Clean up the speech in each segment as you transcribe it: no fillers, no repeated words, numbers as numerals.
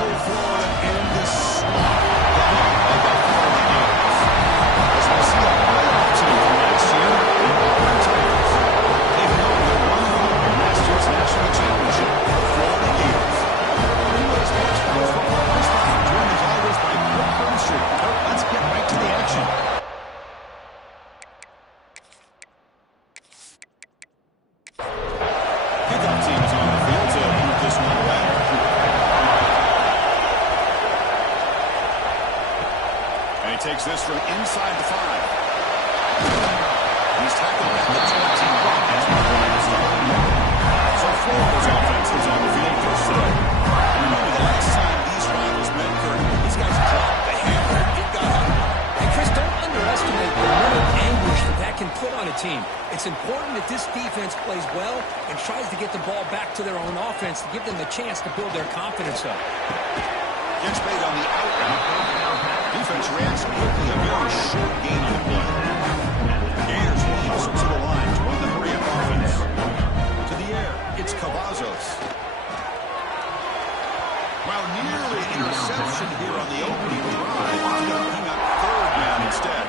move forward and end this slog by the Florida Gators. As we see a playoff team from last year, the Auburn Tigers. They've known their runner-up in last year's national championship, the Florida Gators. U.S. College football history doing these always by quick run streak. Let's get right to the action. Kickoff team is on the field to move this one away. And he takes this from inside the 5. He's tackled at the 21 as the line is started. So Florida's offense is on the field first today. Remember the last time these rivals met, Kurt, these guys dropped the hammer. It got ugly. And Chris, don't underestimate the mental anguish that can put on a team. It's important that this defense plays well and tries to get the ball back to their own offense to give them a chance to build their confidence up. Gets made on the out route. Defense reacts quickly. A very short gain on the play. Gators will hustle to the line to run the hurry-up offense. To the air, it's Cavazos. While nearly an interception here on the opening drive, ended up being a third down instead.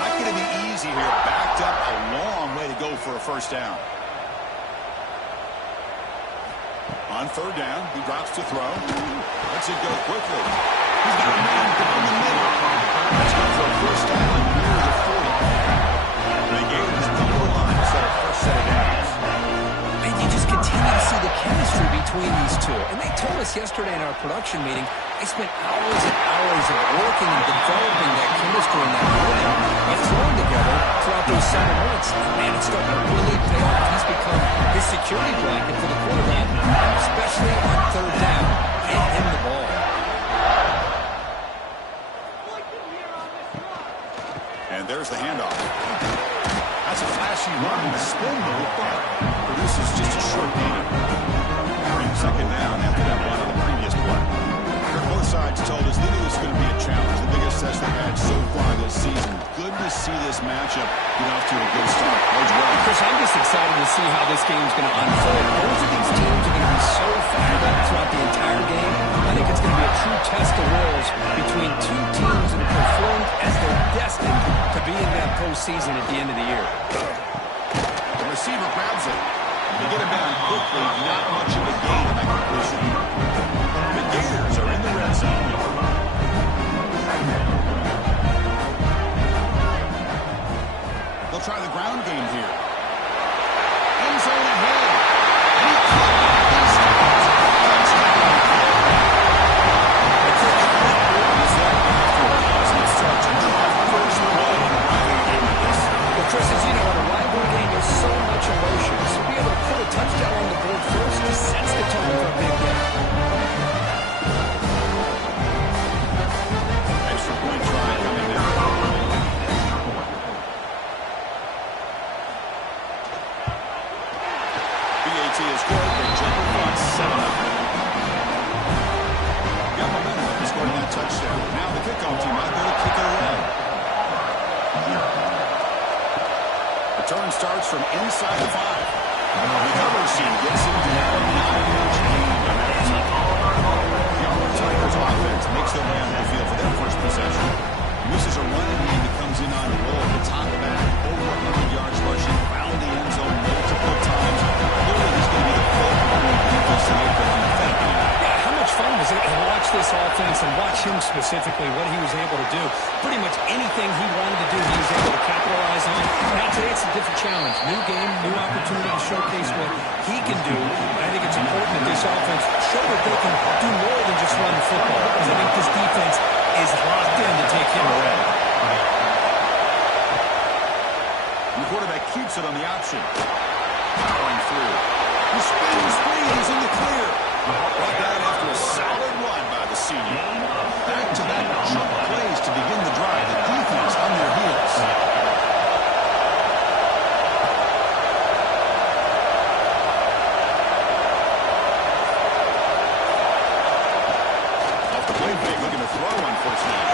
Not going to be easy here. Backed up a long way to go for a first down. On third down, he drops to throw. Lets it go quickly. He's got a man down the middle. Let's go for a first down near the 40. The Gators come to the line to set a first set of downs. And you just continue to see the chemistry between these two. And they told us yesterday in our production meeting, they spent hours and hours of working and developing that chemistry and that rhythm by throwing together throughout those summer months. And man, it's starting to really pay off. He's become his security blanket for the quarterback, especially on third down. Get him the ball. And there's the handoff. That's a flashy run and a spin move, but produces just a short gain. Second down after that run on the previous play. Both sides told us they knew this was going to be a challenge, the biggest test they've had so far this season. Good to see this matchup get off to a good start. Chris, I'm just excited to see how this game's going to unfold. Both of these teams are going to be so fired up throughout the entire game. I think it's going to be a true test of wills between two teams that have performed as they're destined to be in that postseason at the end of the year. The receiver grabs it. They get him down quickly. Not much of a gain in that completion. The Gators are in the red zone. They'll try the ground game here. End zone ahead. He caught these guys. Touchdown. The kick is that after a positive start to drive first play in a rivalry game like this. Well, Chris, as you know, in a rivalry game, there's so much emotion. So be able to put a touchdown on the board first just sets the tone for a big game. Extra point try coming there. BAT is good. They jump on 7-0. Got momentum and scoring that touchdown. Now the kickoff team out there to kick it away. Return starts from inside the 5. The coverage team gets him down. Not a huge gain on that attack. The Auburn Tigers offense makes their way on the field for their first possession. This is a running game that comes in on a roll. The top back, over 100 yards rushing, around the end zone multiple times. Clearly, he's going to be the focal defense tonight for them. Yeah, how much fun was it to watch this offense and watch him specifically, what he was able to do. Pretty much anything he wanted to do, he was able to capitalize on. Now today, it's a different challenge. New game, new opportunity to showcase what he can do. And I think it's important that this offense show that they can do more than just run the football. Because I think this defense is locked in to take him away. And the quarterback keeps it on the option. Powering through. He's he's in the clear. Brought down after a solid run by the senior. Back-to-back jump plays to begin the drive. The defense on their heels. Off the play fake, looking to throw on first down.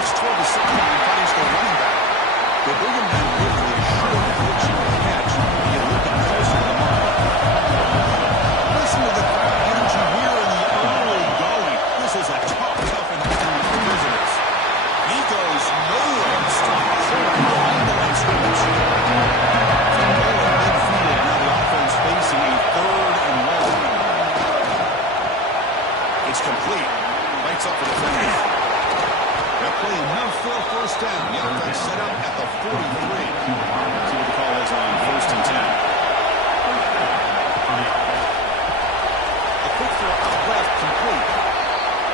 It's toward the sideline, finds the running back. They bring him down quickly, a short pitch catch. You look at closer to the mark. Listen to the crowd energy here in the early going. It's complete. Lights up for the defender. That play enough for a first down. The offense set up at the 43. See what the call is on 1st and 10. A quick throw out left, complete.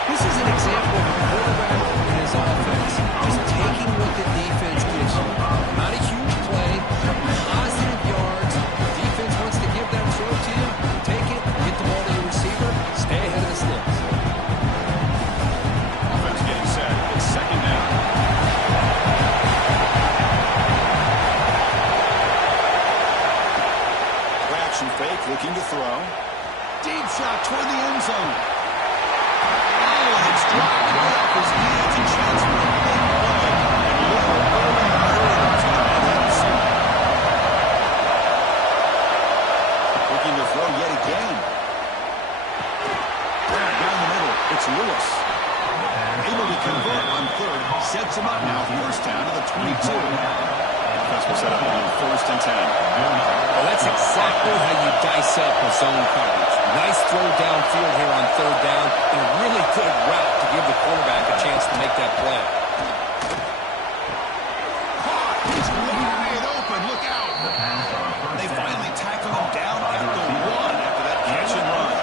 This is an example of a quarterback and his offense just taking what the defense gives you. Not a huge play, positive yards. The defense wants to give that throw to you. Take it, get the ball to your receiver, stay ahead of the sticks. Offense getting set. It's 2nd down. Play action fake, looking to throw. Deep shot toward the end zone. It's dropped right off his hands. A chance for a big play. And little early yards on the outside. Looking to throw yet again. Down the middle. It's Lewis. Able to convert on 3rd. Sets him up now. 1st down to the 22. Offense will set up on 1st and 10. Well, that's exactly how you dice up a zone coverage. Nice throw downfield here on 3rd down, and a really good route to give the quarterback a chance to make that play. He's wide open. Look out. They finally tackle him down at the 1 after that catch and run.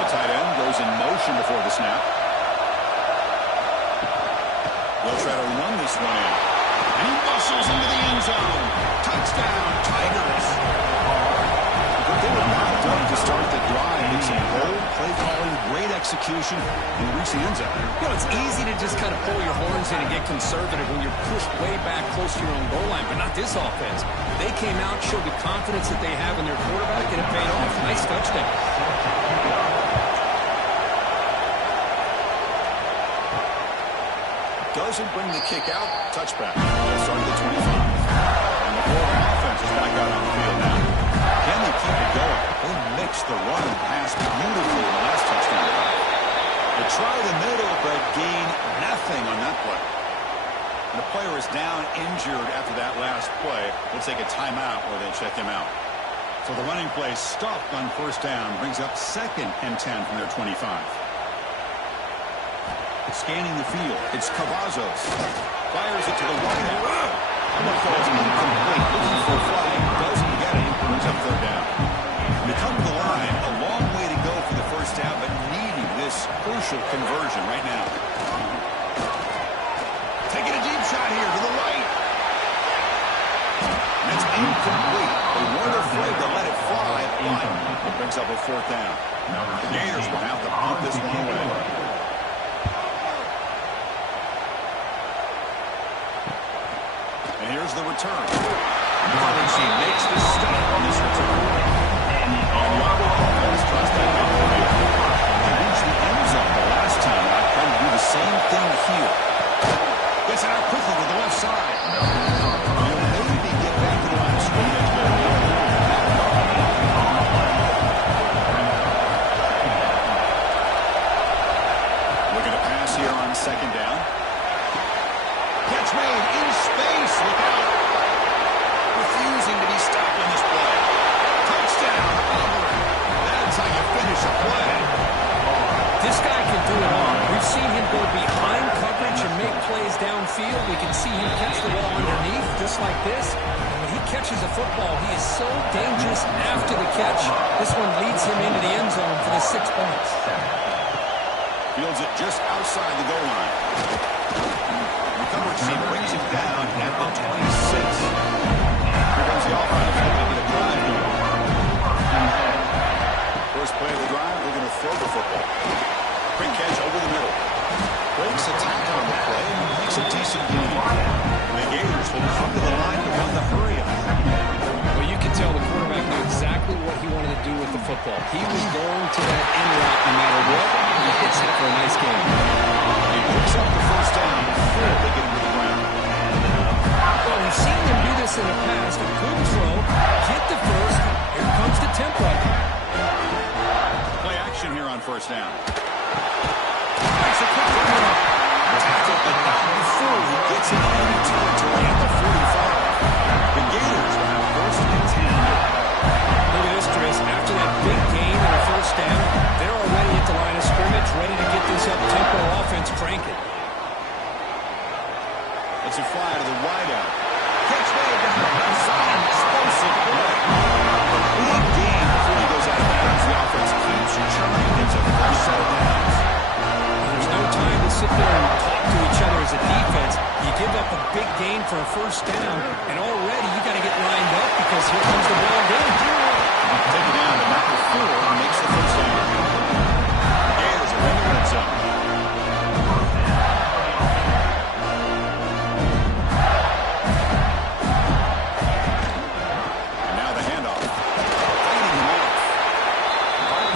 The tight end goes in motion before the snap. They'll try to run this one in. And he muscles into the end zone. Touchdown, Tigers. What they were not done to start the drive. Make some bold play calling, great execution, and reach the end zone. You know, it's easy to just kind of pull your horns in and get conservative when you're pushed way back close to your own goal line, but not this offense. They came out, showed the confidence that they have in their quarterback, and it paid off. Nice touchdown. Doesn't bring the kick out. Touchback. They'll start at the 25. And the Florida offense is back out on the field now. Can they keep it going? They mixed the run and pass beautifully in the last touchdown. They try the middle, but gain nothing on that play. And the player is down injured after that last play. They'll take a timeout or they'll check him out. So the running play stopped on 1st down. Brings up 2nd and 10 from their 25. Scanning the field. It's Cavazos. Fires it to the right. And the throw is incomplete. Looking for a flag. Doesn't get it. Brings up 3rd down. They come to the line. A long way to go for the 1st down, but needing this crucial conversion right now. Taking a deep shot here to the right. And it's incomplete. They weren't afraid to let it fly, but it brings up a 4th down. The Gators will have to punt this one away. Here's the return. Currency makes the stop on this return. And the offense tries that out. They reached the end zone the last time out. Trying to do the same thing here. Gets it out quickly with the left side. They'll maybe get back to the line of scrimmage. Looking to pass here on 2nd down. Catch made in space. Look out. Refusing to be stopped on this play. Touchdown, Auburn. That's how you finish a play. This guy can do it all. We've seen him go behind coverage and make plays downfield. We can see him catch the ball underneath just like this. And when he catches a football, he is so dangerous after the catch. This one leads him into the end zone for the 6 points. Fields it just outside the goal line. Coverage team brings him down at the 26. Here comes the offense. They're going to get a drive going. First play of the drive, they're going to throw the football. Quick catch over the middle. Breaks a tackle on the play and makes a decent gain. The Gators will come to the line to run the hurry up. Well, you can tell the quarterback knew exactly what he wanted to do with the football. He was going to that end route no matter what. He hits it for a nice game. He picks up the 1st down before they get into the ground. Well, we've seen them do this in the past. A good throw, get the first. Here comes the tempo. Play action here on 1st down. Makes a quick run. Tackled but not before he gets in enemy territory at the 45. The Gators will have 1st and 10. Look at this, Chris. After that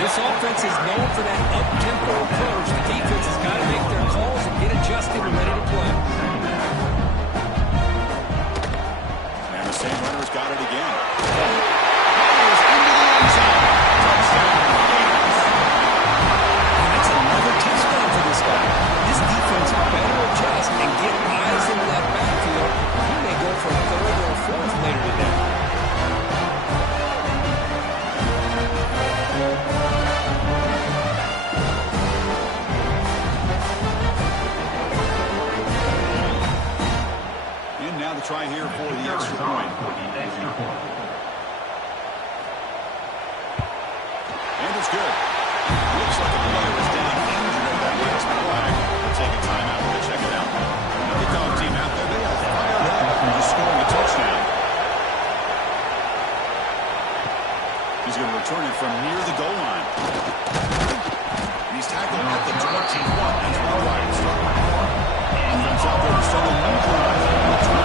This offense is known for that up-tempo approach. The defense has got to make their calls and get adjusted and ready to play. And the same runner's got it again. Fires into the end zone. Touchdown, Gators. And that's another touchdown for this guy. This defense better adjust and get eyes into that backfield. He may go for a third or a fourth later today. And now the try here for the extra point. And it's good. Looks like a player was down injured at that last play. We'll take a timeout to check it out. The dog team out there, they are fired up after scoring a touchdown. He's going to return it from near the goal line. And he's tackled at the 21. That's all right. Offense out there to start a new drive from the 21.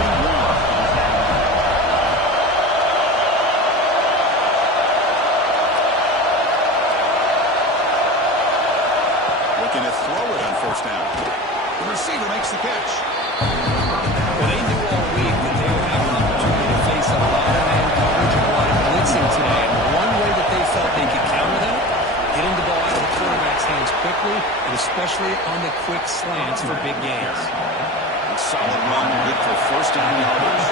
Looking to throw it on first down. The receiver makes the catch. Well, they knew all week that they would have an opportunity to face a lot of man coverage and a lot of blitzing today. And one way that they felt they could counter that, getting the ball out of the quarterback's hands quickly, and especially on the quick slants for big gains. A solid run, good for first down yardage.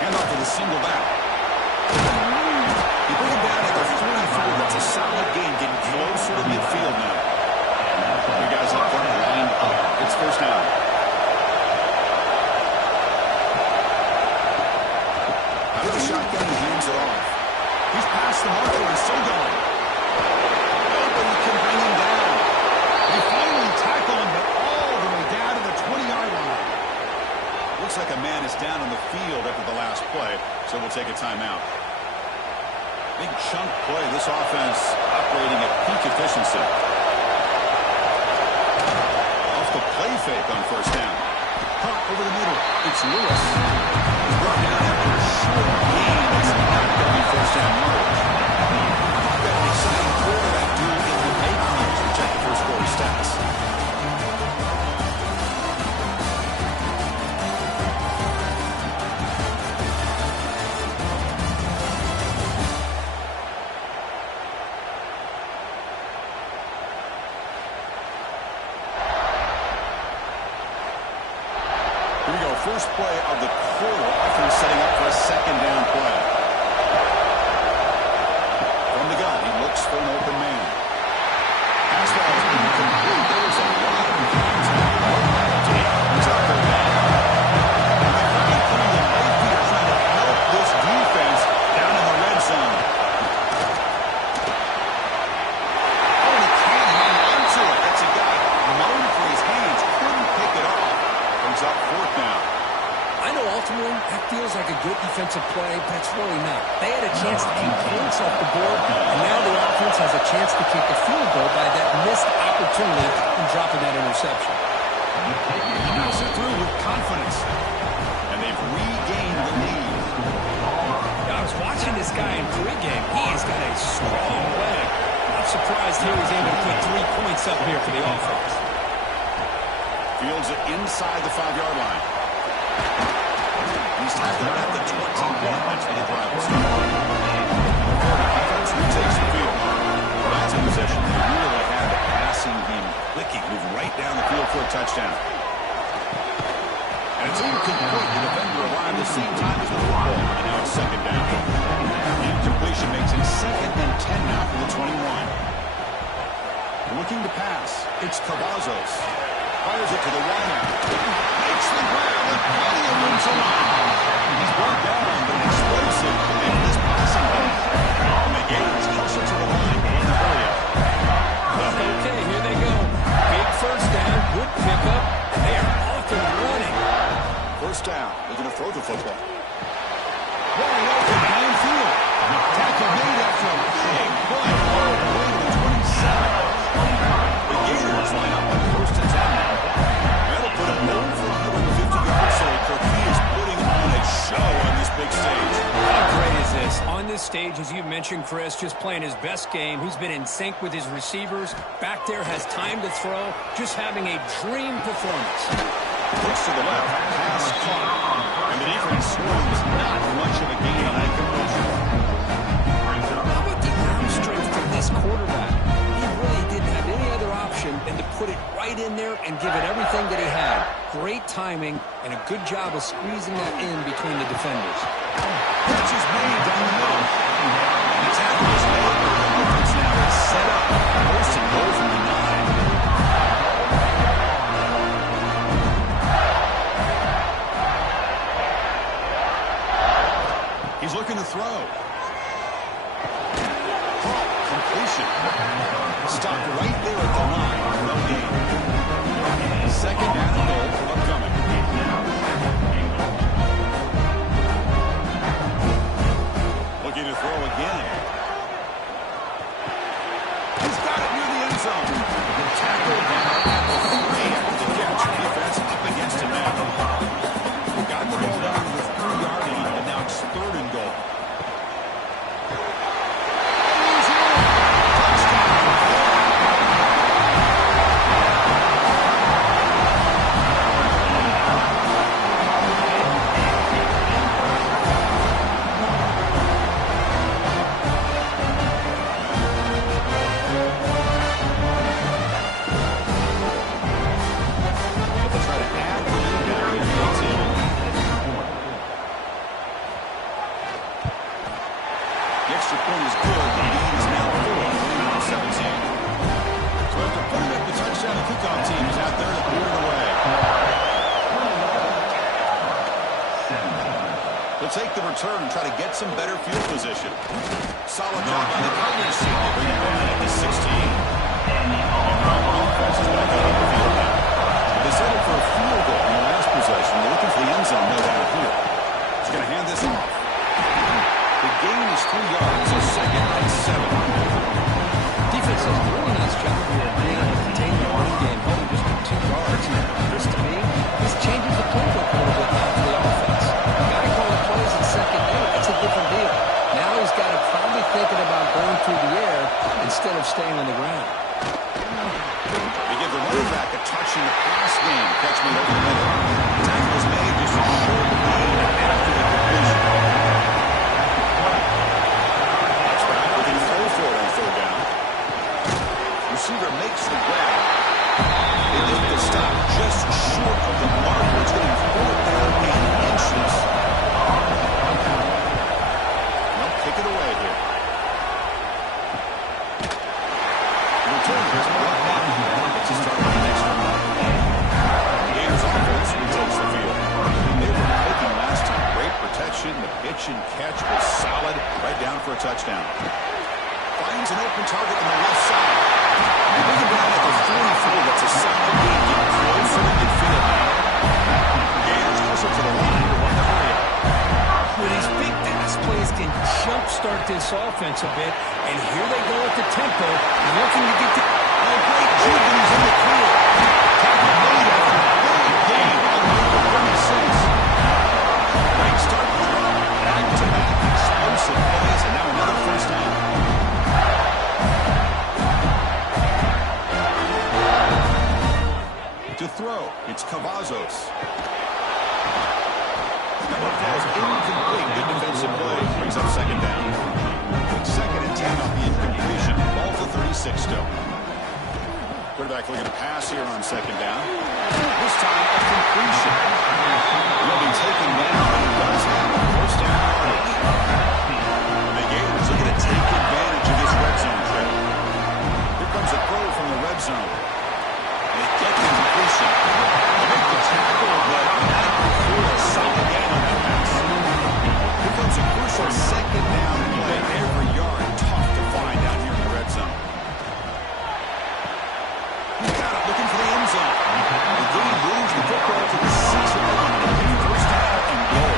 Hand off to the single back. You bring him down at the 44. That's a solid gain, getting closer to midfield now. You guys up front lined up. It's first down. Out of the shotgun, he hands it off. He's past the marker and still going. Nobody can bring him down. They finally tackle him, but all the way down to the 20-yard line. Looks like a man is down on the field after the last play, so we'll take a timeout. Big chunk play. This offense operating at peak efficiency. Off the play fake on first down. Caught over the middle. It's Lewis. He's brought down after a short gain. That's not going to be first down yardage. We've got an exciting quarterback duel in the making here as we check the first quarter stats. First play of the quarter, offense setting up for a second down play. From the gun, he looks for an open man. Pass ball is incomplete. There was a lot of contact. He's out there now. And the crowd putting the right feet trying to help this defense down in the red zone. Oh, and he can't hang on to it. That's a guy known for his hands. Couldn't pick it off. Brings up fourth down. I know ultimately that feels like a good defensive play, but it's really not. They had a chance to keep points off the board, and now the offense has a chance to kick a field goal by that missed opportunity in dropping that interception. Now set through with confidence, and they've regained the lead. I was watching this guy in pregame. He has got a strong leg. I'm surprised he was able to put 3 points up here for the offense. Fields it inside the 5-yard line. He's tackled at the 21. That's where the drive will start. Offense retakes the field. That's in possession. They really had the passing game clicking. Moved right down the field for a touchdown. And it's incomplete. The defender arrived the same time as the football. And now it's second down. The incompletion makes it second and 10 now for the 21. Looking to pass. It's Cavazos. Fires it to the wideout. Makes the grab with plenty of room to run. He's brought down, but explosive in this passing game. And the Gators closer to the line in the area. Okay, here they go. Big first down, good pickup. They are off and running. First down. They're going to throw the football. Wide open downfield. Tackle made after a big play all the way to the 27. The Gators line up on first and 10 now. That'll put him over 150 yards, so Kirk is putting this stage, as you mentioned, Chris, just playing his best game. He's been in sync with his receivers. Back there, has time to throw. Just having a dream performance. Push to the left. Pass caught. And the defense swings. Not much of a gain on that completion. How about the arm strength from this quarterback? He really didn't have any other option than to put it right in there and give it everything that he had. Great timing and a good job of squeezing that in between the defenders. Catch is made down the middle. The tackle is made. The offense now is set up. First and goal from the 9. He's looking to throw. Completion. Stopped right there at the line. No gain. Second down and goal upcoming. Looking to throw again. He's got it near the end zone. Tackled down at the 3 after the catch. Defense up against him now. Got the ball down to the 3-yard line, and now it's third and goal. Take the return and try to get some better field position. Solid job on the coverage team to bring it down at the 16. Offense is back out on the field now. They settled for a field goal in the last possession. They're looking for the end zone no down here. He's going to hand this off. The gain is 3 yards, so second and 7. Defense does a really nice job here of being able to contain the running game home just with 2 yards. This, to me, this changes the playbook a little bit now for the offense. Plays in second down, that's a different deal. Now he's got to probably thinking about going through the air instead of staying on the ground. They give the running back a touch in the pass game. Catch me over the middle. The tackle is made just a short gain after the completion. That's back with a throw for it on third down. Receiver makes the grab. They make the stop just short of the mark. It's going to be 4th down and inches. Kick it away here. The return is brought back here. It's a start on the next one. Gators offense retakes the field. They were taking last time. Great protection. The pitch and catch was solid. Right down for a touchdown. Finds an open target on the left side. Bring it down at the 44. That's a solid gain. Getting closer to midfield now. Gators closer to the line to run the hurry up. With these big pass plays can jumpstart this offense a bit, and here they go at the tempo, looking to get the... Oh, great Jenkins in the field. Tackle made after a big gain on number 36. Great start to the run. Back-to-back explosive plays, and now another first down. To throw, it's Cavazos. Falls incomplete. Good defensive play. Brings up second down. Second and 10 on the incompletion. Ball to 36 still. Quarterback looking to pass here on second down. This time a completion. He'll be taken down, but he does have a first down yardage. The Gators looking to take advantage of this red zone trip. Here comes a throw from the red zone. They get the completion. They make the tackle, but not before a solid gain on that pass. Here comes a crucial second down play. Every yard tough to find out here in the red zone. He's got it, looking for the end zone. The game moves the football to the 6-yard line. First down and goal.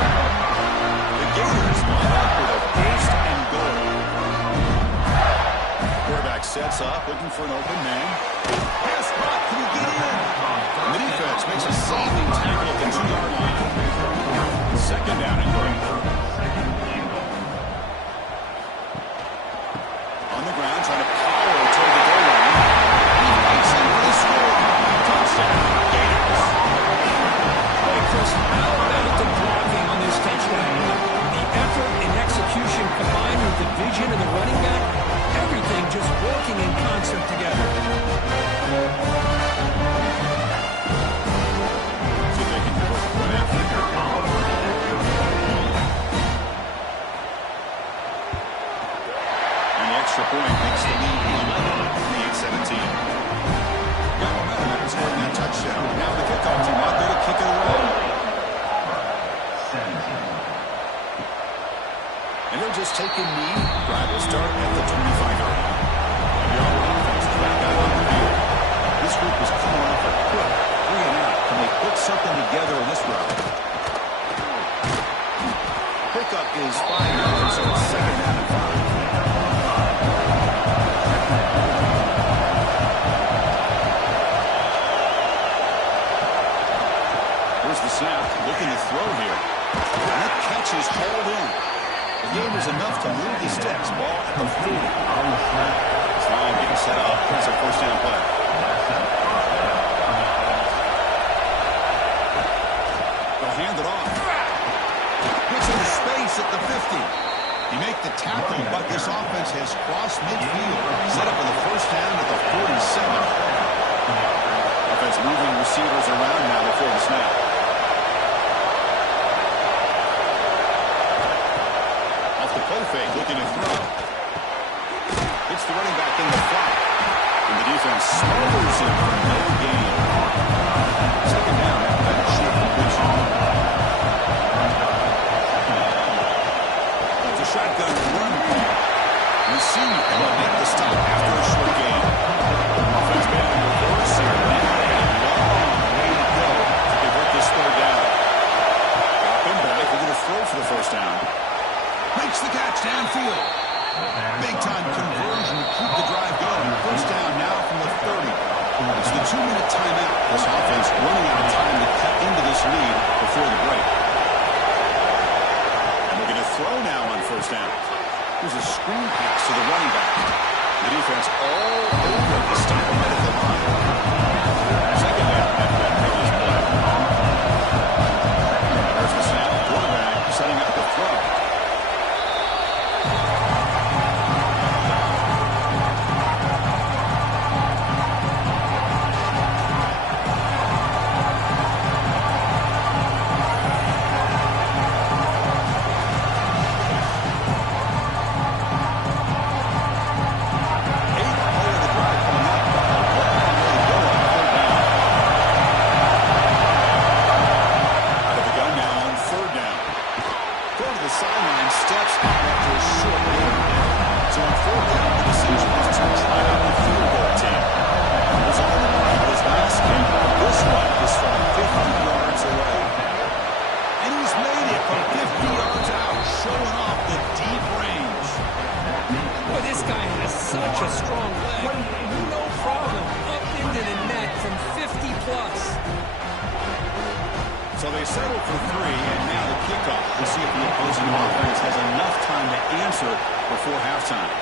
The Gators line up with a first and goal. Quarterback sets up, looking for an open man. Pass spot, can he get in? And the defense makes a saving tackle at the 2-yard line. Second down and goal. And they'll just take a knee. Drive will start at the 25-yard line. And the other offense is back out on the field. This group is coming off a quick 3-and-out. Can they put something together in this round? Pickup is 5 yards, so it's 2nd down and 5. Here's the snap, looking to throw here. And that catch is hauled in. The game is enough to move the sticks. Ball at the 40. It's line getting set up. It's a 1st down play. They'll hand it off. Gets into space at the 50. You make the tackle, but this offense has crossed midfield. Set up with a 1st down at the 47. Offense moving receivers around now before the snap. Play fake, looking to throw. Hits the running back in the flat. And the defense smothers him for no gain. 2nd down after that short completion. It's a shotgun run play. And the senior will make the stop after a short gain. Offense man in reverse here. Now they have a long way to go to convert this 3rd down. Drop him back. They're going to throw for the 1st down. Makes the catch downfield. Big-time conversion to keep the drive going. 1st down now from the 30. It's the 2-minute timeout. This offense running out of time to cut into this lead before the break. And we're going to throw now on 1st down. Here's a screen pass to the running back. The defense all over the stop right at the line. 2nd down after that previous play. There's the snap. Quarterback setting up the throw. So they settle for 3, and now the kickoff. We'll see if the opposing offense has enough time to answer before halftime.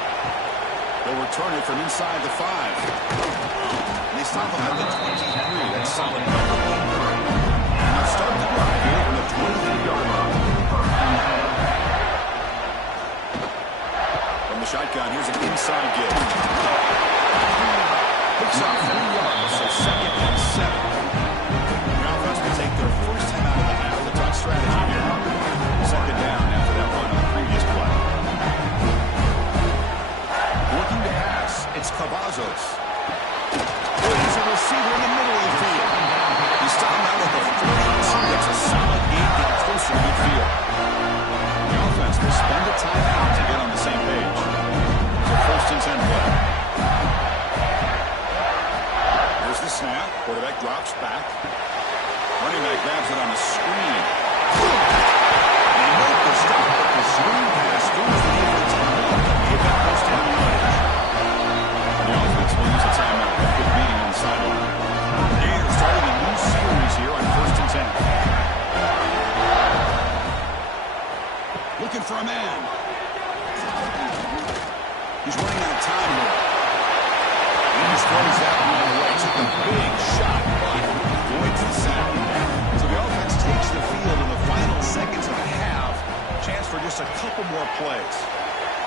They'll return it from inside the 5. And they stop them at the 23. That's solid cover. And they'll start the drive here from the 23-yard line. From the shotgun, here's an inside give. Picks up 3 yards, so 2nd and 7. Take their 1st time out of the half. The touch strategy here. 2nd down after that run on the previous play. Working to pass. It's Cavazos. He's a receiver in the middle of the field. He's stopped out at the 42. That's a solid gain. Getting closer to midfield. The offense will spend a timeout to get on the same page. It's a 1st and 10 play. Here's the snap. Quarterback drops back. Running back grabs it on a screen. And make the stop. The screen pass through the defense and gave that 1st down yardage. The offense will use a timeout. A good meeting on the sideline. Gators starting a new series here on 1st and 10. Looking for a man. He's running out of time here. He just throws that one away. Took a big shot, but avoids the sack. So the offense takes the field in the final seconds of the half. Chance for just a couple more plays.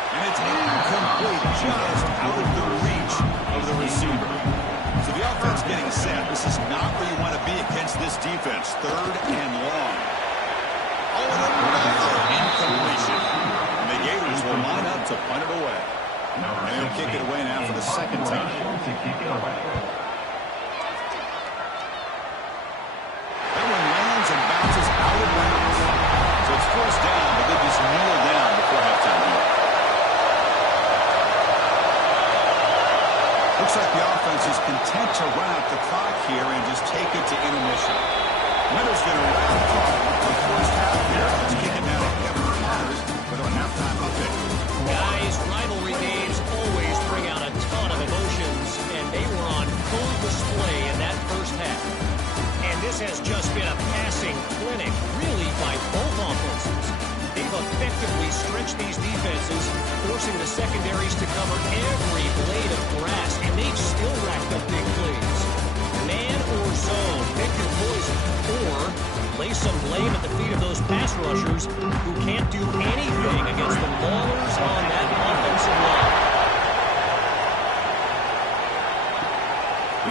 And it's incomplete, just out of the reach of the receiver. So the offense getting set. This is not where you want to be against this defense. 3rd and long. Oh, and another incompletion. And the Gators will line up to punt it away. And they'll kick it away now for the 2nd time. That one lands and bounces out of bounds. So it's 1st down, but they just kneel down before halftime. to run out the clock here and just take it to intermission. Winner's going to wrap up the first half here. Let's kick it down to Kevin Connors with our halftime update. Guys, rivalry games always bring out a ton of emotions, and they were on full display in that first half. And this has just been a passing clinic, really, by both offenses. They've effectively stretched these defenses, forcing the secondaries to cover every blade of grass, and they've still racked up big plays. Man or zone, pick your poison, or lay some blame at the feet of those pass rushers who can't do anything against the maulers on that offensive line.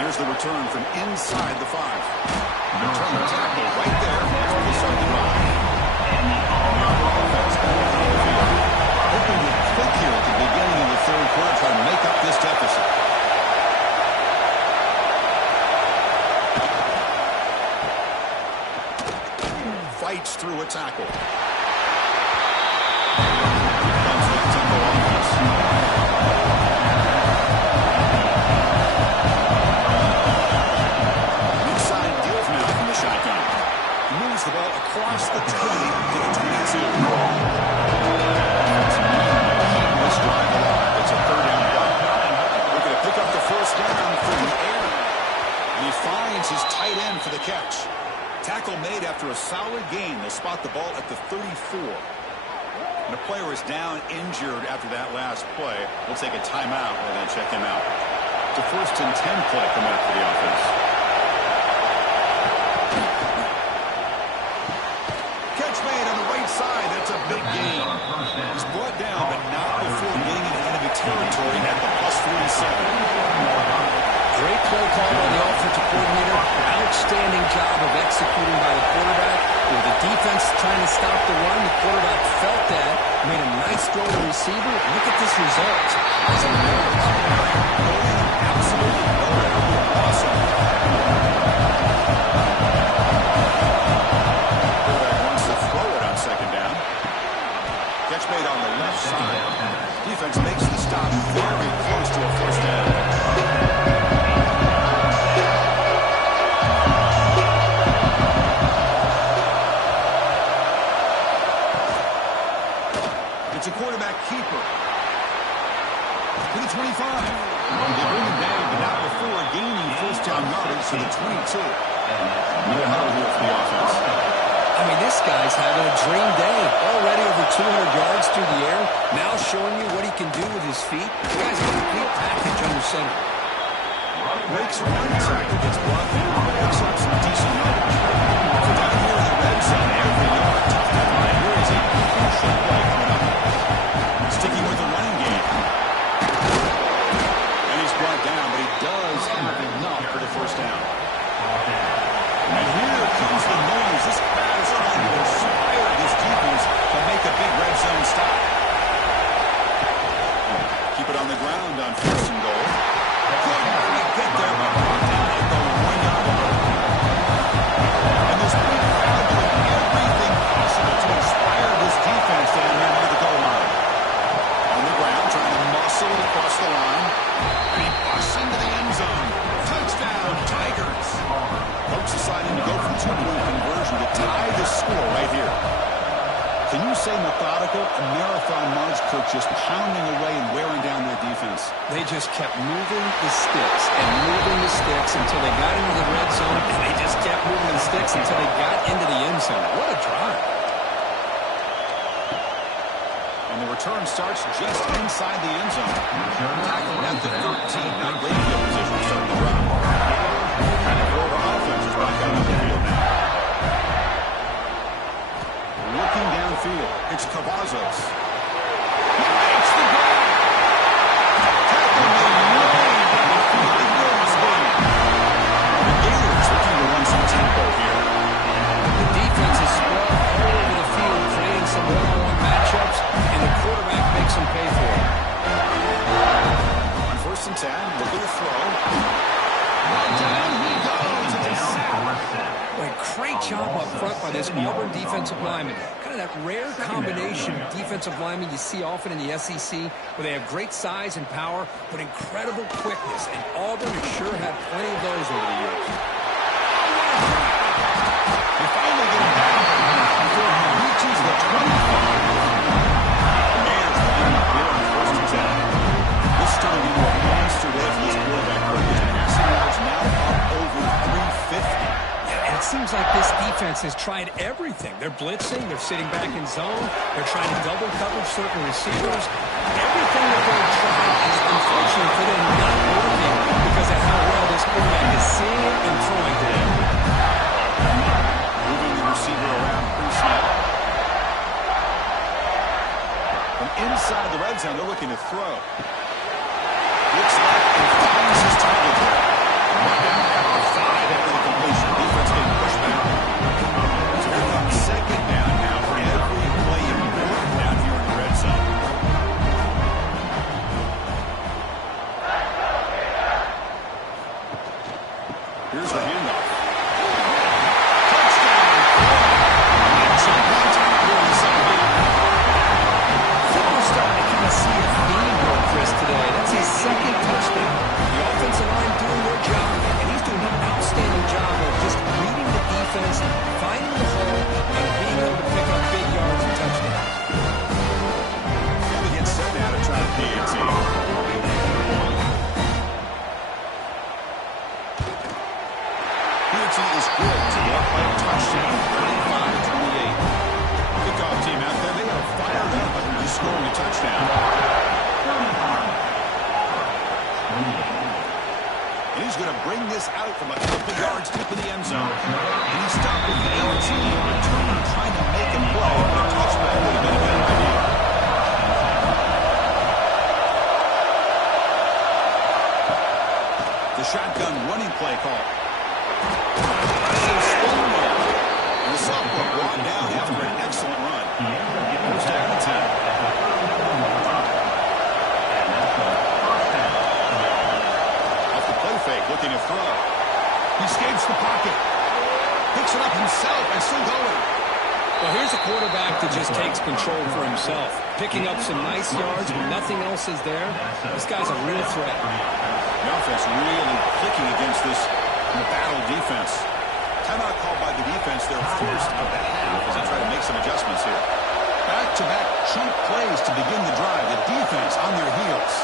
There's the return from inside the 5. Return the tackle right there. That's where they start the drive. Hoping to click here at the beginning of the third quarter, try to make up this deficit. Fights through a tackle. Comes the tempo offense. Inside deals now from the shotgun. Moves the ball across the 20 to the 22. This drive alive. It's a third down play. We're going to pick up the first down from the air. And he finds his tight end for the catch. Tackle made after a solid gain. They'll spot the ball at the 34. And the player is down injured after that last play. We'll take a timeout and then check him out. It's a 1st and 10 play coming up for the offense. Catch made on the right side. That's a big gain. He's brought down, but not before getting into enemy territory at the +47. Great play call by the offensive coordinator. Outstanding job of executing by the quarterback. With the defense trying to stop the run, the quarterback felt that, made a nice throw to the receiver. Look at this result. As it matters. Absolutely. Awesome. Quarterback wants to throw it on second down. Catch made on the left side. Defense makes the stop very close to a first down. It's a quarterback keeper. To the 25. They bring him down, but not before gaining first down yardage to the 22. No huddle here for the offense. I mean, this guy's having a dream day. Already over 200 yards through the air. Now showing you what he can do with his feet. The guy's a complete package under center. Breaks one tackle, gets blocked in, picks up some decent yardage. So down here in the red zone, every yard tough to find. Here is a crucial play coming up. Sticking with the running game. And he's brought down, but he does have enough for the first down. And here comes the noise. This pass inspired this defense to make a big red zone stop. Keep it on the ground on 1st and goal. Couldn't quite get there, but brought down at the 1-yard line. And this big crowd doing everything possible to inspire this defense down here near the goal line. On the ground, trying to muscle it across the line. And he busts into the end zone. Touchdown, Tigers. Folks deciding to go for the 2-point conversion to tie the score right here. Can you say methodical? A marathon march, Kirk, just pounding away and wearing down their defense. They just kept moving the sticks and moving the sticks until they got into the red zone, and they just kept moving the sticks until they got into the end zone. What a drive. And the return starts just inside the end zone. Tackled at the 13. Not great field position to start the drive. And the Florida offense is back out on the field now. Looking downfield, it's Cavazos. He makes the grab. Tackle made way downfield. Enormous gain. The Gators looking to run some tempo here. The defense is spread all over the field, creating some one-on-one matchups, and the quarterback makes them pay for it. On 1st and 10, look at the throw. Down he goes. It's a sack. Great job up front by this Auburn defensive lineman. Kind of that rare combination of defensive linemen you see often in the SEC, where they have great size and power, but incredible quickness, and Auburn has sure had plenty of those over the years. They finally get him down before he reaches the 25. Mayer's lining up here on first and 10. This is turning into a monster day for this quarterback. His passing yards now up over 350. And it seems like this defense has tried everything. They're blitzing, they're sitting back in zone, they're trying to double coverage certain receivers. Everything that they're trying is unfortunately for them not working because of how well this quarterback is seeing it and throwing today. Moving the receiver around pre-snap. From inside the red zone, they're looking to throw. Looks like he finds his target there. Right down after 5 after the completion. Defense getting pushed back. So here comes second down now for every play important down here in the red zone. Here's the handoff. Touchdown! Excellent contact here in the second half. We're starting to kind of see a theme here, Chris, today. That's his second touchdown. The offensive line doing their job, and he's doing an outstanding job of just reading the defense, finding the hole, and being able to pick up big yards and touchdowns. And they get set now to try to PAT. PAT is good to get by a touchdown, 35-28. Kickoff team out there, they are fired up after just scoring a touchdown. And he's going to bring this out from a couple yards deep in the end zone. And he stopped with the 18, returning, trying to make a play, but a touchback would have been a better idea. The shotgun running play call. And the sophomore brought down after an excellent run. First down and 10. Off the play fake, looking to throw. He escapes the pocket. Picks it up himself and still going. Well, here's a quarterback that just takes control for himself, picking up some nice yards when nothing else is there. This guy's a real threat. The offense really clicking against this battle defense. Timeout called by the defense, their first of the half, as they try to make some adjustments here. Back-to-back chunk plays to begin the drive. The defense on their heels.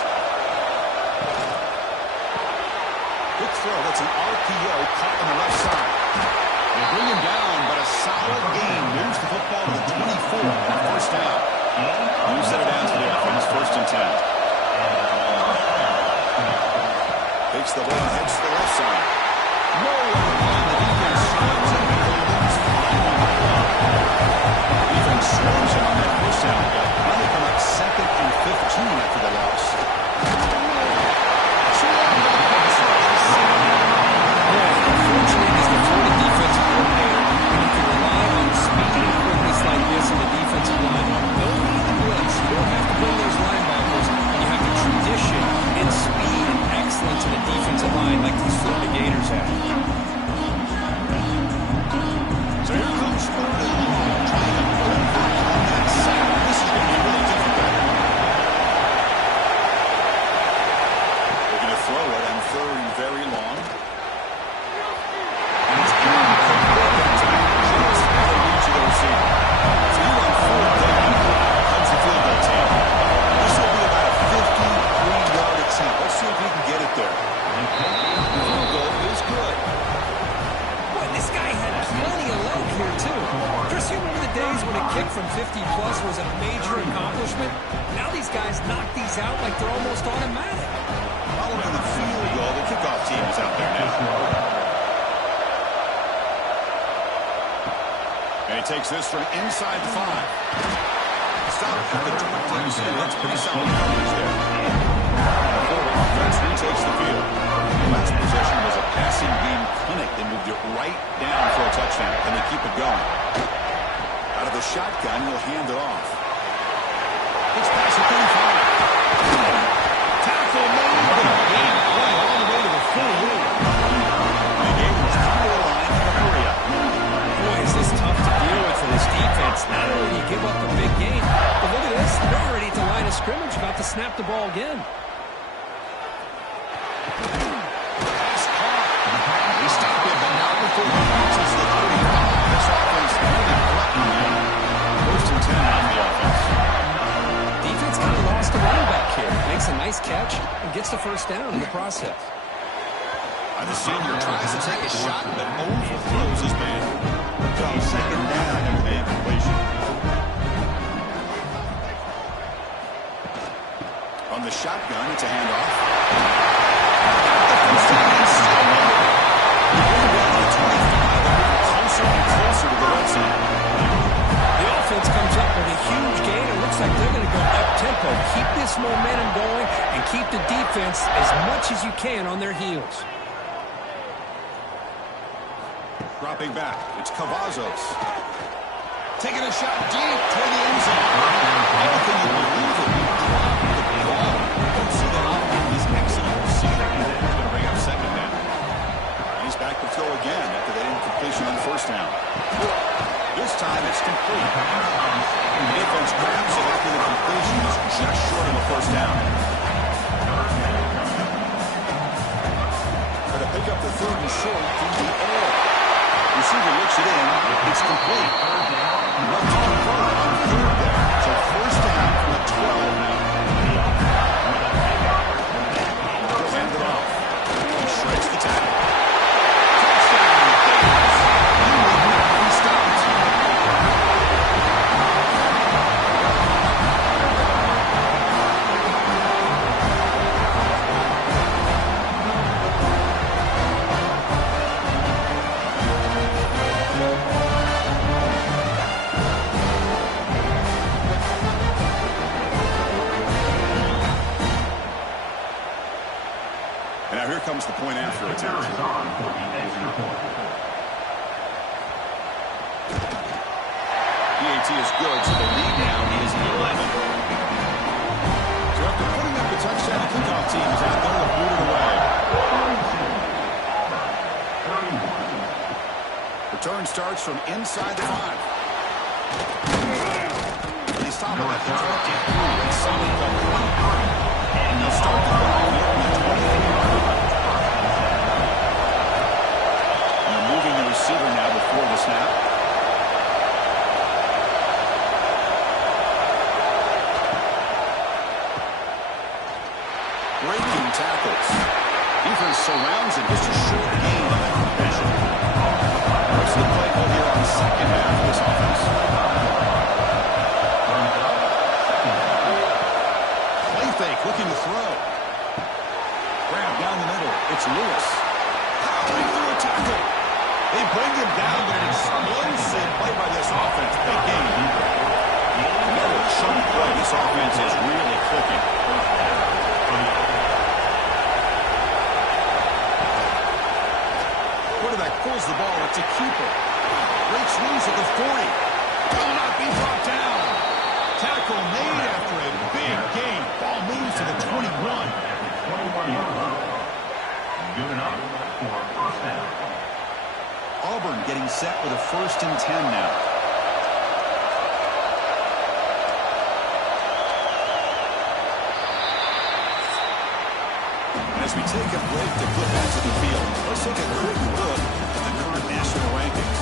Quick throw. That's an RPO caught on the left side. They bring him down, but a solid gain moves the football to the 24 on first down. New set of downs for the offense, first and 10. Takes the ball and heads to the left side. No one the defense swarms him and loses 5 on the play. Defense swarms him on that first down. Now they come up second and 15 after the loss. Unfortunately, as the Florida defensive coordinator, when you can rely on speed and quickness like this in the defensive line, no need to blitz. You don't have to bring those linebackers, and you have the tradition in speed and excellence in the defensive line like these Florida Gators have. So here comes Florida trying to overcome that sack. This is going to be really difficult. Looking to throw it on third and very long. And it's incomplete that time. Just out of reach of the receiver. So you on fourth down. Comes the field goal team. This will be about a 53-yard attempt. Let's see if he can get it there. Field goal is good. Boy, this guy had plenty of leg here, too. Chris, you remember the days when a kick from 50-plus was a major accomplishment? Now these guys knock these out like they're almost automatic. Following the field goal, the kickoff team is out there now. And he takes this from inside the 5. Stop at the 22. That's pretty solid coverage there. The Florida offense retakes the field. The last possession was a passing game clinic. They moved it right down for a touchdown, and they keep it going. Out of the shotgun, he'll hand it off. It's past the 35. Tackle made, but a big play all the way to the 48. And the game was come to the line in a hurry up. Boy, is this tough to deal with for this defense. Not only do you give up a big gain, but look at snap the ball again. Pass caught. They stop him, but not before he reaches the 35. This offense really threatening him. First and 10 on the offense. Defense kind of lost the running back here. Makes a nice catch and gets the first down in the process. The senior tries to take a shot, but overthrows his man. Comes second down after the incompletion. On the shotgun, it's a handoff. The first down inside. Going down to the 25, and moving closer and closer to the red zone. The offense comes up with a huge gain. It looks like they're going to go up-tempo. Keep this momentum going and keep the defense as much as you can on their heels. Dropping back, it's Cavazos. Taking a shot deep toward the end zone. Everything you believe in. The ball. Don't see that often. He's excellent receiver. He's going to bring up second down. He's back to throw again after that incompletion on first down. This time it's complete. The defense grabs it after the completion. He's just short of a first down. For to pick up the third and short through the air. Receiver looks it in. It's complete. Left to convert on third there. So first down from the 12 now. He'll hand it off. He shreds the tackle. Touchdown. He stops. Now here comes the point after attempt. PAT is good, so the lead now is 11. So after putting up the touchdown, the kickoff team is out there to boot it away. Return starts from inside the 5. They stop it at the 23 and solid cover. And they'll start the ball here on the 24. And they're moving the receiver now before the snap. Breaking tackles. Defense surrounds him. Just a short gain on that completion. Rest of the play call here on the second half of this offense. Play fake, looking to throw. Grab down the middle. It's Lewis. Powering through a tackle. They bring him down, but an explosive play by this offense. Big game. Another chunk play. This offense is really clicking. Quarterback pulls the ball. It's a keeper. Breaks loose at the 40. Will not be brought down. Tackle made after a big gain. Ball moves to the 21. 21-yard line. Good enough for a first down. Auburn getting set with a 1st and 10 now. As we take a break to flip back to the field, let's take a quick look at the current national rankings.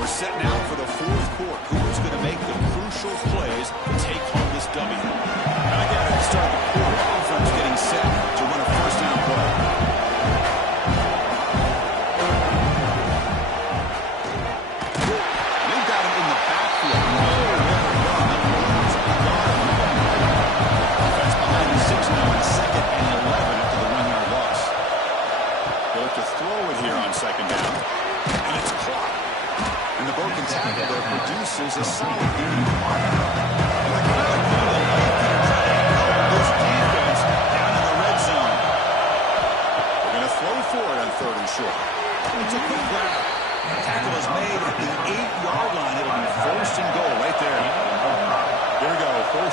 We're set now for the fourth quarter. Who is going to make the crucial plays to take home this W? And I got to start the quarter. Offense getting set to run a first down play.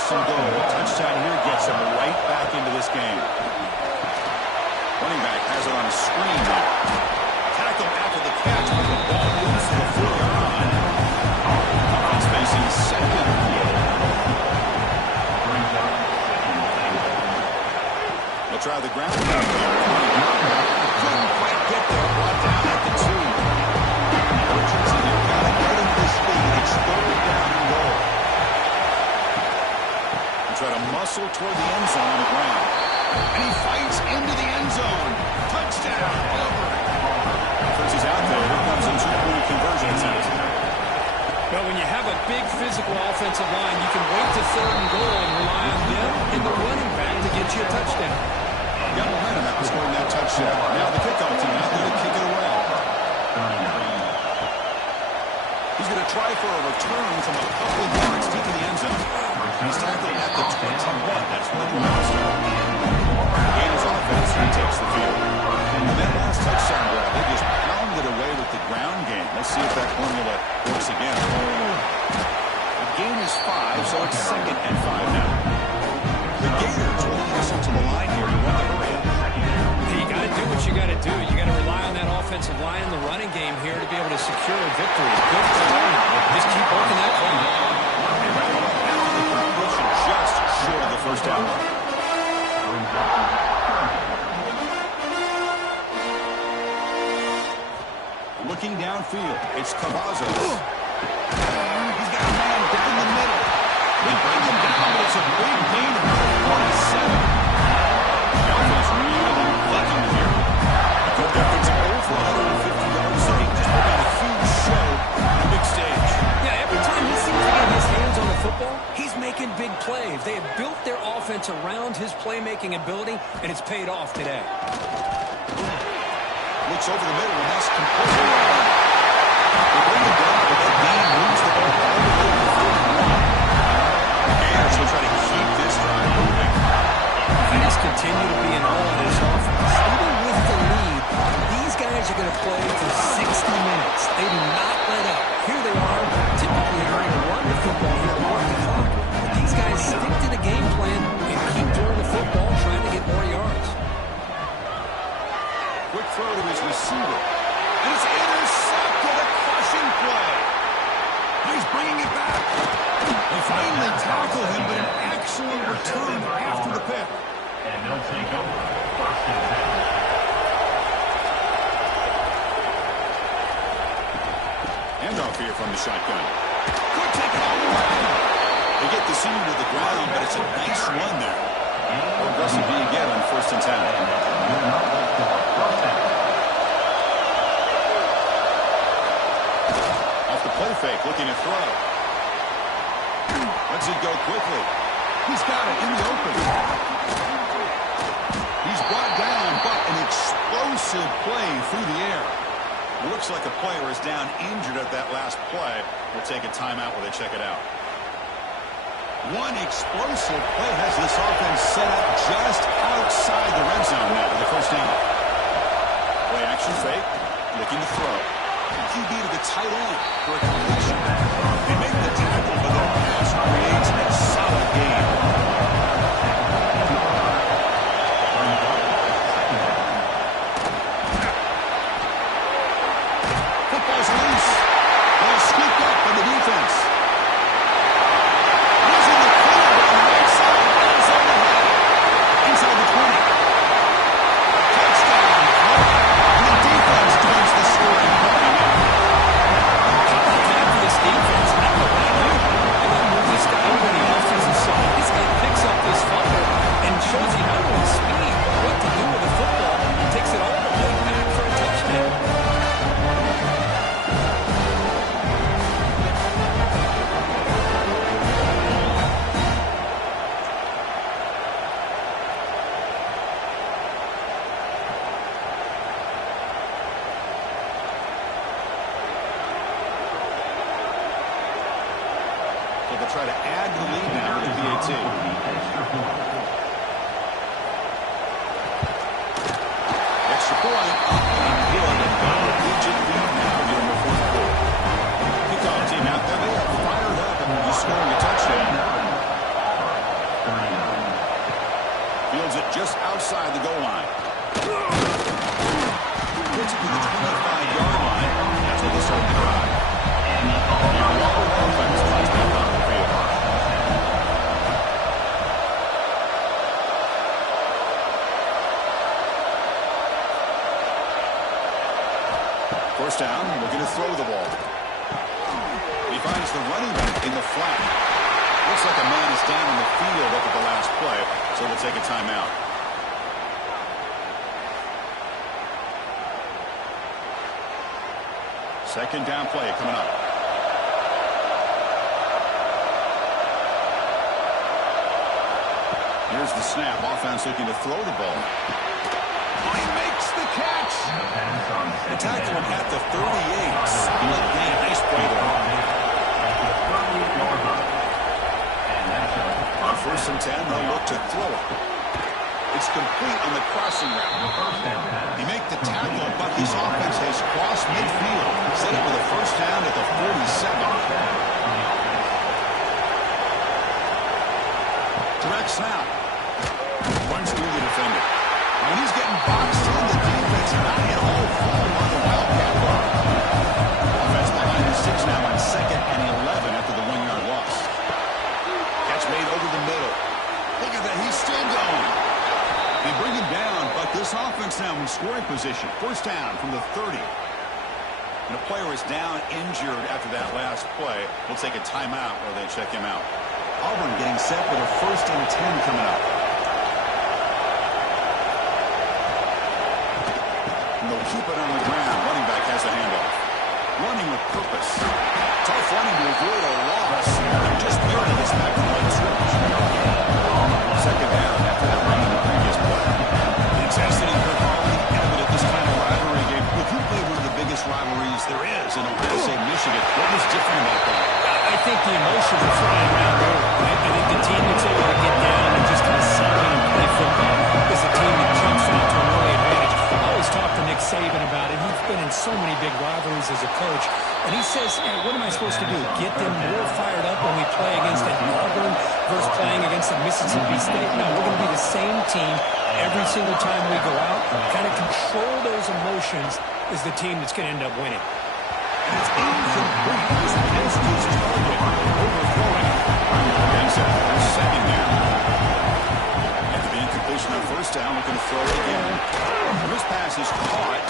first and goal. A touchdown here gets him right back into this game. Running back has it on a screen now. Tackle after the catch, but the ball moves to the 4-yard line. He's facing second. They'll try the ground. Couldn't quite get there. Brought down at the 2. Urgency, they've got to get into this lead. It's 3rd down and goal. They try to muscle toward the end zone on the ground. And he fights into the end zone. Touchdown, Auburn. Offense is out there. Here comes a 2-point conversion attempt. Well, when you have a big physical offensive line, you can wait to 3rd and goal and rely on them and the running back to get you a touchdown. Got momentum after scoring that touchdown. Now the kickoff team out there to kick it away. He's going to try for a return from a couple of yards deep in the end zone. He's tackled at the 21. That's where the ball started. Gain his offense, he takes the field. And that last touchdown grab, they just pounded away with the ground game. Let's see if that formula works again. The gain is 5, so it's 2nd and 5 now. The Gators will lead us up to the line here. You want to hurry up. You got to do what you got to do. You got to rely on that offensive line, the running game here to be able to secure a victory. Good call. Just keep working that clock. Just short of the first down. Looking downfield, it's Cavazos. He's got a man down the middle. They bring him down, but it's a big gain of 47. The offense really clicking here. Good efforts over 150 yards. So he just put on a huge show on a big stage. Yeah, every time he seems to get his hands on the football, he's making big plays. They have built their offense around his playmaking ability, and it's paid off today. Looks over the middle, and that's completely wrong. They bring him down, but that gain moves the ball all the way to 41. Gators will try to keep this drive moving. They just continue to be in all of this offense. Even with the lead, these guys are going to play for 60 minutes. They do not let up. Here they are, typically trying to run the football here to work the clock. But these guys stick to the game plan and keep throwing the football, trying to get more yards. Quick throw to his receiver. And it's intercepted, a crushing play. He's bringing it back. They finally tackle him, but an excellent return after the pick. And they'll take over 1st and 10. Handoff here from the shotgun. Could take it all the way. They get the senior to the ground, but it's a nice run there. Aggressive B again on 1st and 10. Off the play fake, looking to throw. Lets it go quickly. He's got it in the open. He's brought down, but an explosive play through the air. Looks like a player is down injured at that last play. We'll take a timeout while they check it out. One explosive play has this offense set up just outside the red zone now with the 1st down. Play action fake, looking to throw. QB to the tight end for a completion. They make the tackle, but the pass creates a solid gain. Football's loose. Ball scooped up by the defense. Using the clear on the right side. Ball's overhead. Inside the 20. Touchdown. And the defense turns the scoring point. After this defense, just outside the goal line. Gets it to the 25-yard line. That's where they start the drive. Offense comes back on the field. First down, looking to throw the ball. He finds the running back in the flat. Looks like a man is down on the field after the last play, so we'll take a timeout. Second down play coming up. Here's the snap. Offense looking to throw the ball. Oh, he makes the catch. The tackle at the 38. Solid gain. Nice play there. On 1st and 10, they'll look to throw it. It's complete on the crossing route. He made the tackle, but his offense has crossed midfield. Set up with a first down at the 47. Direct snap. Runs through the defender. When he's getting boxed in, the defense not at all full on the Wildcat bar. Offense behind the 6 now on 2nd and 11 after the 1-yard loss. Catch made over the middle. Look at that. He's still going. They bring him down, but this offense now in scoring position. First down from the 30. And a player is down injured after that last play. We'll take a timeout while they check him out. Auburn getting set with a 1st and 10 coming up. And they'll keep it on the ground. Running back has the handoff. Running with purpose. Tough running to avoid a loss. Just barely gets back to the line of scrimmage. Second down after that run in the previous play. The intensity here probably evident this kind of rivalry game. Look, who played one of the biggest rivalries there is in Ohio State, Michigan? What was different about that? I think the emotions are flying around there. Right? I think the team that's able to get down and just kind of settle in and play football is a team that jumps out to an early advantage. I always talk to Nick Saban about it. He's been in so many big rivalries as a coach. And he says, hey, what am I supposed to do? Get them more fired up when we play against an Auburn versus playing against a Mississippi State? No, we're going to be the same team every single time we go out. Kind of control those emotions is the team that's going to end up winning. And it's incomplete. He's missed his target. Overthrowing it. Against it. There's second down. After the incompletion on first down, looking to throw it again. This pass is caught.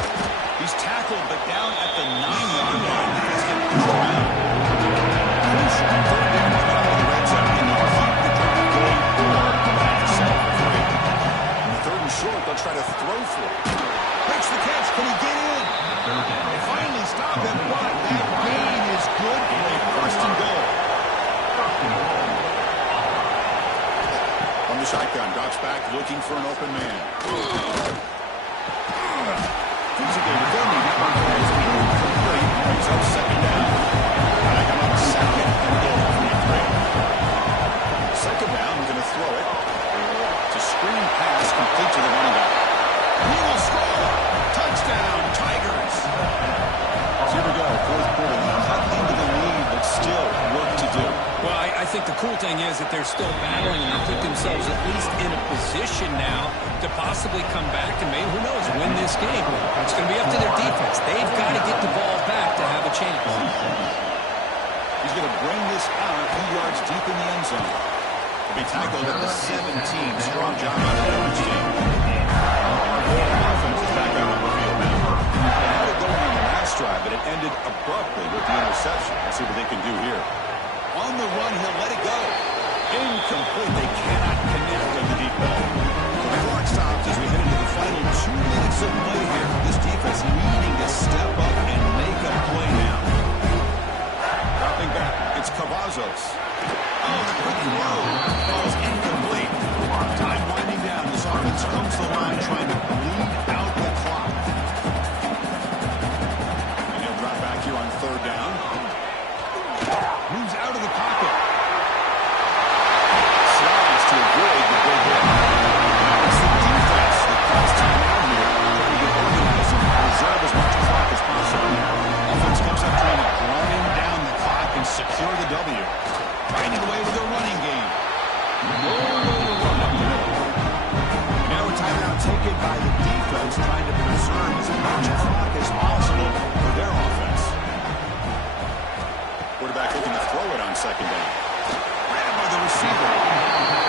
He's tackled, but down at the 9-yard line. He's getting pushed around. Crucial. Third down is not on the red zone. And they keep the drive going forward. Back to 7-3. On the 3rd and short, they'll try to throw for it. Makes the catch. Can he get in? They finally stop him, but that gain is good for a 1st and goal. On the shotgun, Doc's back looking for an open man. Physically defending that one is incomplete. Brings up second down. Back him up 2nd and goal from the 3. Second down, we're going to throw it. It's a screen pass complete to the running back. He will score. Touchdown, Tigers. So here we go, 4th quarter. Cut into the lead, but still work to do. Well, I think the cool thing is that they're still battling and they put themselves at least in a position now to possibly come back and maybe, who knows, win this game. It's going to be up to their defense. They've got to get the ball back to have a chance. He's going to bring this out a few yards deep in the end zone. He'll be tackled at the 17. Strong job by the coverage team. Offense is back out on the field now. They had it going on the last drive, but it ended abruptly with the interception. Let's see what they can do here. On the run, he'll let it go. Incomplete. They cannot connect on the deep ball. The clock stops as we head into the final 2 minutes of play here. This defense needing to step up and make a play now. Dropping back. It's Cavazos. Oh, the quick throw. Ball's incomplete. Time winding down. This offense comes to the line trying to bleed out the clock. And he'll drop back here on 3rd down. Moves out of the pocket. Slides to avoid the big hit. Now it's the defense that calls time out here. Trying to get organized and preserve as much clock as possible. Offense comes up trying to grind down the clock and secure the W. Finding a way to the running game. defense trying to preserve as much clock as possible for their offense. Quarterback looking to throw it on second down. Grabbed by the receiver.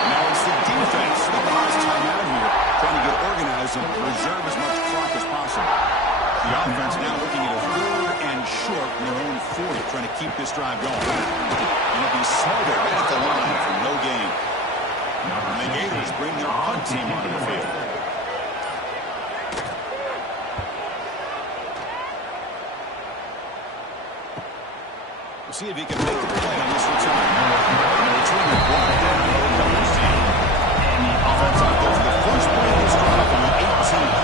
Now it's the defense that calls timeout here, trying to get organized and preserve as much clock as possible. The offense now looking at a 3rd and short in their own 40, trying to keep this drive going. And it'll be smothered right at the line for no gain. And the Gators bring their punt team onto the field. We'll see if he can make the play on this return. And the returner brought down the coverage team. Offense out there for the first play of this drive on the 18th.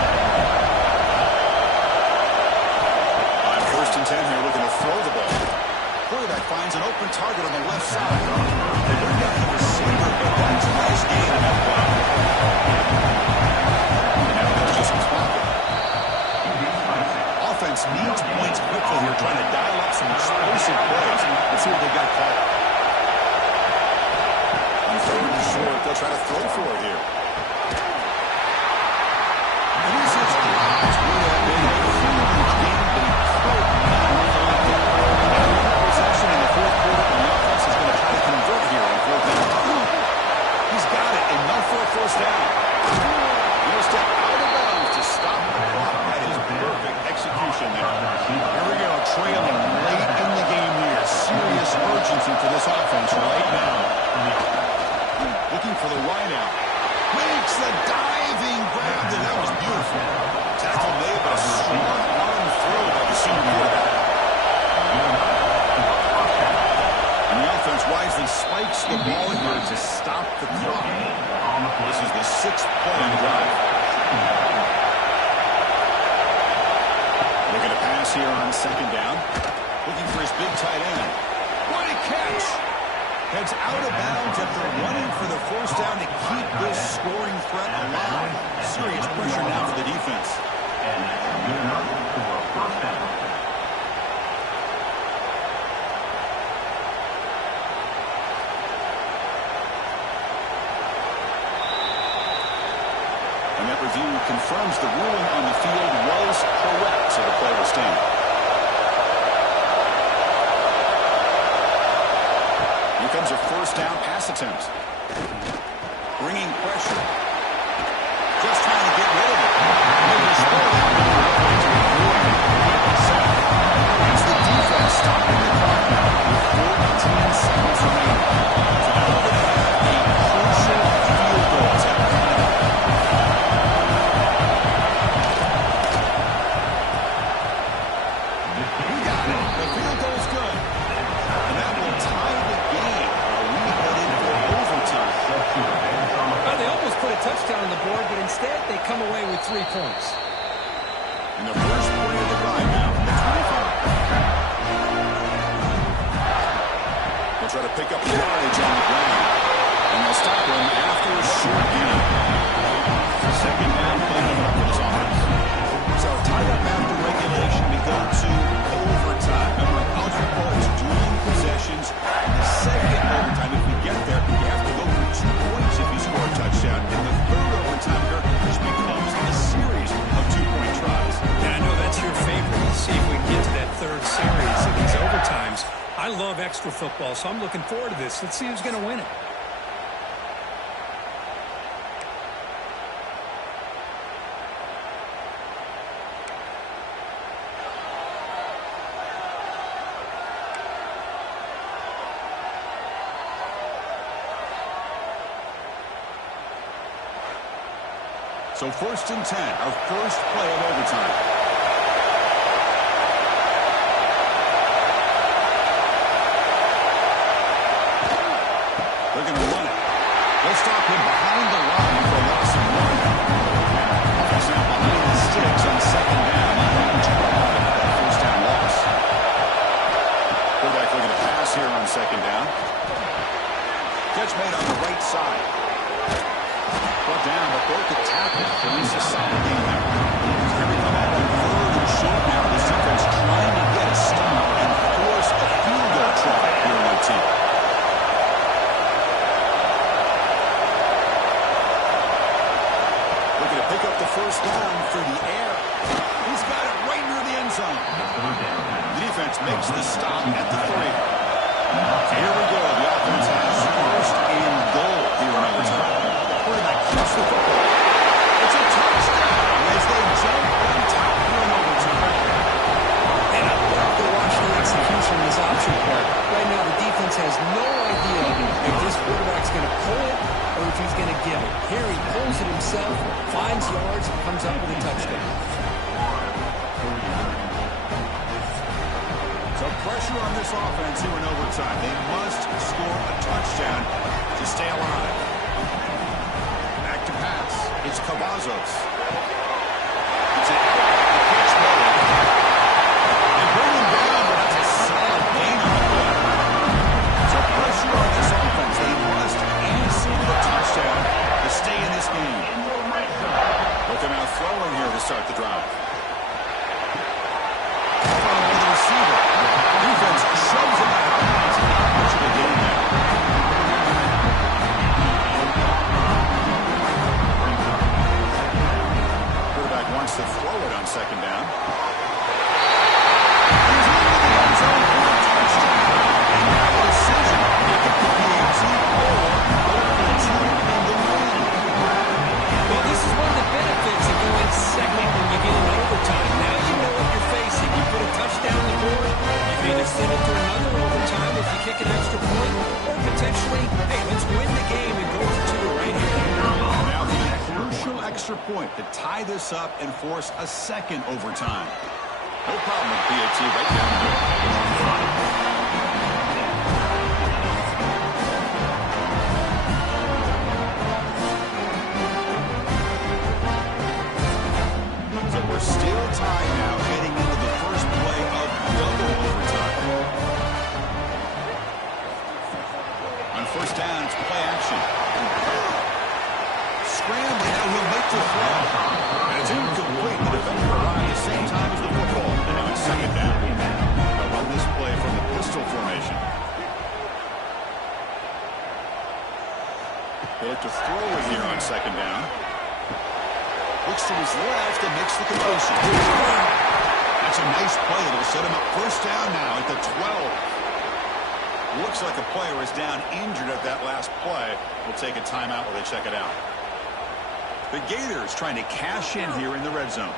On 1st and 10 here, looking to throw the ball. Quarterback finds an open target on the left side. They bring down the receiver, but that's a nice gain on that play. Now they'll just clock it. Offense needs points quickly here, trying to dial up some explosive plays. Let's see what they got called. On 3rd and short, they'll try to throw for it here. And this is dropped. Would have been a huge game, but he could not collect it. Now possession in the 4th quarter, and the offense is going to try to convert here on 4th down. He's got it, enough for a first down. He'll step out of bounds to stop the clock. That is perfect execution there. Here we go, trailing late in the game here. Serious urgency for this offense right now. Looking for the wideout. Makes the diving grab, and that was beautiful. Tackle made, but a strong arm throw by the senior quarterback. And the offense wisely spikes the ball here to stop the clock. This is the 6th play on the drive. Looking to pass here on 2nd down. Looking for his big tight end. What a catch! Heads out of bounds after running for the first down to keep this scoring threat alive. Serious pressure now for the defense. And that's good enough for a first down. And that review confirms the ruling on the field was correct, so the play will stand. Here comes a first down pass attempt. Bringing pressure. Just trying to get rid of it. It's the defense stopping the clock now with 14 seconds remaining. So now we're going to have a crucial field goal attempt coming up. We got it. The field goal's good. And that will tie the game. We head in for overtime. Well, they almost put a touchdown on the board, but instead they come away with 3 points. And the first play of the drive now from the 25. They'll try to pick up the yardage on the ground. And they'll stop him after a short gain. Second down play coming up for this offense. So tied up after regulation, we go to overtime. Remember, college football is dueling possessions. In the second overtime, if we get there, you have to go for 2 points if you score a touchdown. In the 3rd overtime, this becomes a series of 2-point tries. And I know that's your favorite. Let's see if we can get to that 3rd series of these overtimes. I love extra football, so I'm looking forward to this. Let's see who's going to win it. So 1st and 10, our first play of overtime. They're going to run it. They'll stop him behind the line for a loss of 1. Offense now behind the sticks on 2nd down. That first down loss. Quarterback looking to pass here on 2nd down. Catch made on the right side. Brought down, but broke the tackle. At least a solid game there. Here we come out on 3rd and short now. This defense trying to get a stop and force a field goal try here in OT. Looking to pick up the first down through the air. He's got it right near the end zone. The defense makes the stop at the 3. Here we go. The offense has first and goal here in overtime. Quarterback keeps the football. It's a touchdown as they jump on top here in overtime. And I love to watch the execution of this option play. Right now, the defense has no idea if this quarterback's going to pull it or if he's going to give it. Here he pulls it himself, finds yards, and comes up with a touchdown. So pressure on this offense here in overtime. They must score a touchdown to stay alive. Back to pass. It's Cavazos. It's a catch made. They bring him down, but that's a solid gain on the play. So pressure on this offense. They must see the touchdown to stay in this game. But they're now throwing here to start the drive. Following the receiver. Defense shoves him out of bounds. Not much of a gain there. Quarterback wants to throw it on second down. He's into the end zone for a touchdown. And now a decision. Pick up the PAT or overtime and the win. Well, this is one of the benefits of going second when you get into overtime. Now you know what you're facing. You put a touchdown on the board, you can either send it to another overtime if you kick an extra point, or potentially, hey, let's win the game and go for 2 right here. Now the crucial extra point to tie this up and force a second overtime. No problem with PAT right down the middle. We're still tied now, heading into the first play of double overtime. On first down, it's play action. Scrambling, now he'll make the throw. And it's incomplete. The defender arrived at the same time as the football. And now it's second down. They'll run this play from the pistol formation. They have to throw it here on second down. Looks to his left and makes the completion. That's a nice play. It'll set him up first down now at the 12. Looks like a player is down injured at that last play. We'll take a timeout while they check it out. The Gators trying to cash in here in the red zone.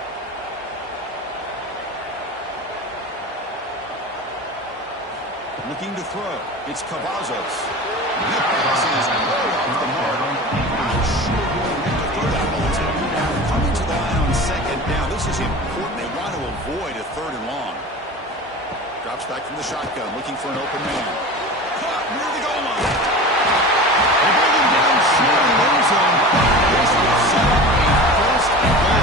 Looking to throw. It's Cavazos. That pass is way off the mark. Not sure who will get to throw that ball to. Coming to the line on second down. This is important. They want to avoid a third and long. Drops back from the shotgun, looking for an open man. Caught near the goal line. They bring him down short in the end zone. This will set up a first and goal.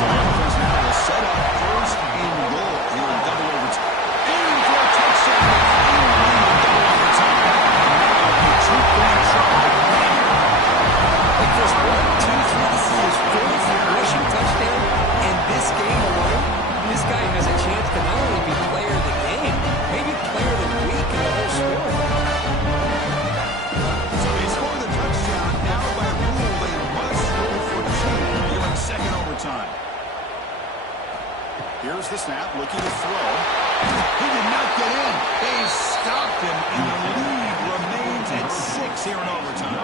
So the offense now will set up first and goal here in double overtime. Aiming for a touchdown. In double overtime. Now a 2-point try. Like there's 1, 2, 3. This is his 4th rushing touchdown. And this game alone, this guy has a chance to not only be player of the game, maybe player of the week in the whole sport. So they score the touchdown. Now by rule, they must go for 2 here in second overtime. Here's the snap, looking to throw. He did not get in. They stopped him, and the lead remains at 6 here in overtime.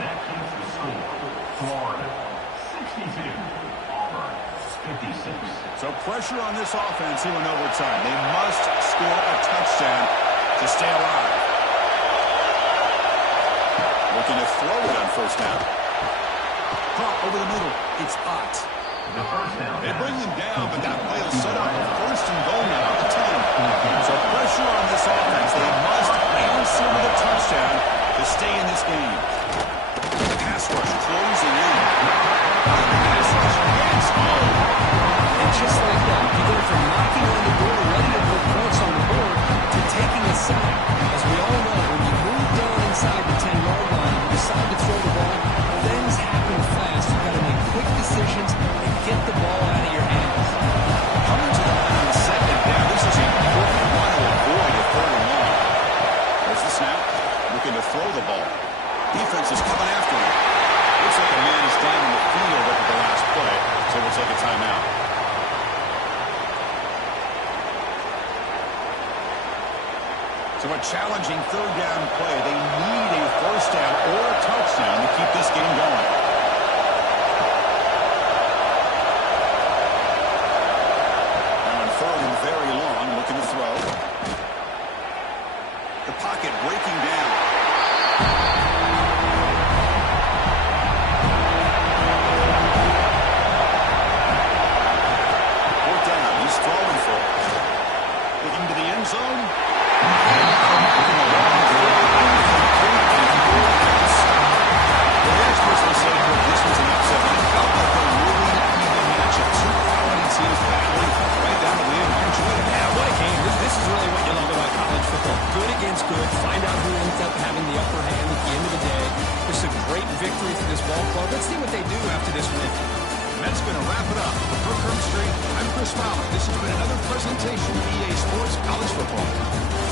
That keeps the score. Florida 62, Auburn 56. So pressure on this offense here in overtime. They must score a touchdown to stay alive. Looking to throw it on first down. Caught over the middle. It's Ott. The first down. They bring him down, but that play will set up a first and goal now at the 10. So pressure on this offense. They must answer with a touchdown to stay in this game. Pass rush closing in. Pass rush gets home. And just like that, you go from knocking on the door, ready to put points on the board, to taking a sack. As we all know, when you move down inside the 10-yard line, you decide to throw the ball, things happen fast. You've got to make quick decisions and get the ball out of your hands. Coming to the line on second down. This is important. You want to avoid a third and long. There's the snap. Looking to throw the ball. Defense is coming after him. Looks like a man is down in the field So a challenging third down play. They need a first down or a touchdown to keep this game going. Now on third and very long, looking to throw. The pocket breaking down. Fourth down, he's throwing for it. Looking to the end zone. Good. Find out who ends up having the upper hand at the end of the day. This is a great victory for this ball club. Let's see what they do after this win. And that's going to wrap it up. For Kirk Herbstreit, I'm Chris Fowler. This has been another presentation of EA Sports College Football.